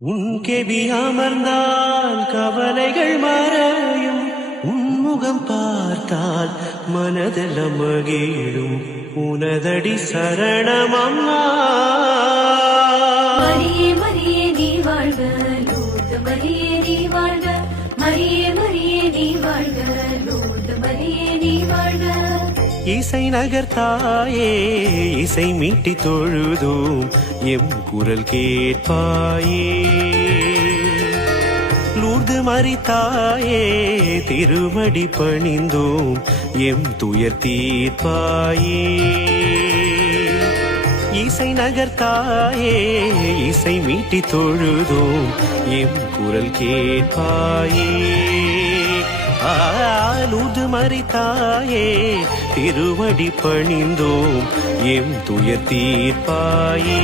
உன் கெவி அமர்ந்தால் கவலைகள் மறையும், உன்முகம் பார்த்தால் மனதெல்லாம் மகிழும். உனதடி சரணம் அம்மா. மரியே மரியே நீ வாழ்க, லூர்து மரியே நீ வாழ்க. மரியே மரியே நீ வாழ்க, லூர்து மரியே நீ வாழ்க. இசை நகர்த்தாயே இசை மீட்டி தொழுதோம், எம் குரல் கேட்பாயே. லூர்து மரித்தாயே திருமடி பணிந்தோம், எம் துயர் தீர்ப்பாயே. இசை நகர்த்தாயே இசை மீட்டி தொழுதோம், எம் குரல் கேட்பாயே. லூர்து மரித்தாயே திருவடி பணிந்தோம், எம் துயர் தீர்ப்பாயே.